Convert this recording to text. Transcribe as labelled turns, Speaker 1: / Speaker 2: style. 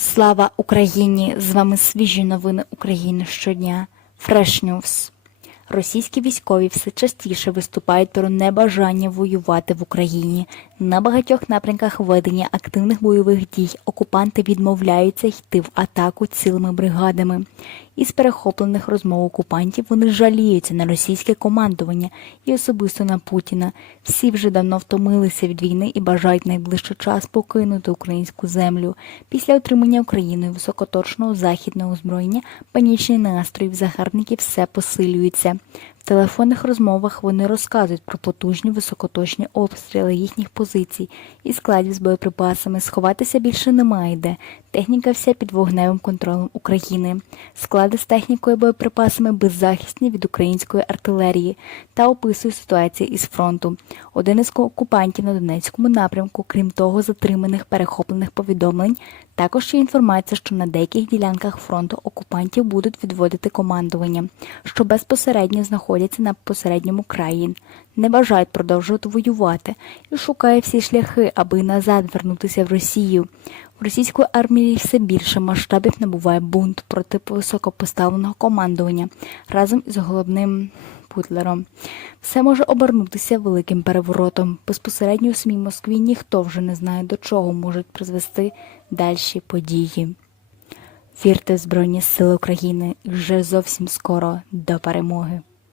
Speaker 1: Слава Україні! З вами свіжі новини України щодня. Fresh News. Російські військові все частіше виступають про небажання воювати в Україні. На багатьох напрямках ведення активних бойових дій окупанти відмовляються йти в атаку цілими бригадами. Із перехоплених розмов окупантів вони жаліються на російське командування і особисто на Путіна. Всі вже давно втомилися від війни і бажають найближчий час покинути українську землю. Після отримання Україною високоточного західного озброєння панічний настрій в загарбників все посилюється. Телефонних розмовах вони розказують про потужні високоточні обстріли їхніх позицій і складів з боєприпасами. Сховатися більше немає де. Техніка вся під вогневим контролем України. Склади з технікою і боєприпасами беззахисні від української артилерії та описує ситуацію із фронту. Один із окупантів на Донецькому напрямку, крім того, затриманих перехоплених повідомлень. Також є інформація, що на деяких ділянках фронту окупантів будуть відводити командування, що безпосередньо знаходяться на посередньому краї, не бажають продовжувати воювати і шукає всі шляхи, аби назад вернутися в Росію. В російської армії все більше масштабів набуває бунт проти високопоставленого командування разом із головним Путлером. Все може обернутися великим переворотом. Безпосередньо у самій Москві ніхто вже не знає, до чого можуть призвести дальші події. Вірте в Збройні Сили України вже зовсім скоро до перемоги.